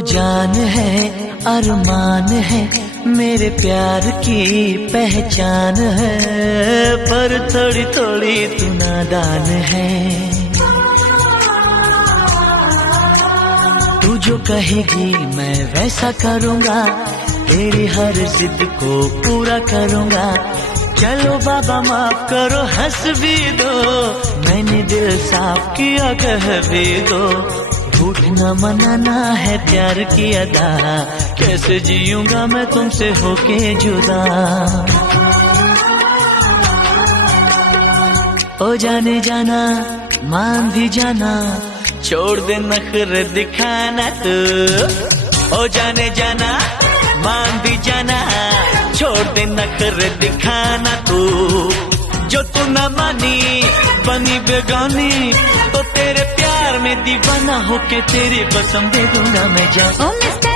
जान है, अरमान है, मेरे प्यार की पहचान है, पर थोड़ी थोड़ी तू नादान है। तू जो कहेगी मैं वैसा करूँगा, तेरी हर जिद को पूरा करूँगा। चलो बाबा माफ करो, हंस भी दो, मैंने दिल साफ किया कह भी दो। झूठ न मनाना है प्यार की अदा, कैसे जीऊंगा मैं तुमसे होके जुदा। ओ जाने जाना मान भी जाना, छोड़ दे नखरे दिखाना तू। ओ जाने जाना मान भी जाना, छोड़ दे नखरे दिखाना तू। जो तू न मानी बनी बेगानी, तो तेरे प्यार में दीवाना होके तेरी कसम दे दूंगा मैं जान। ओ मिस्टर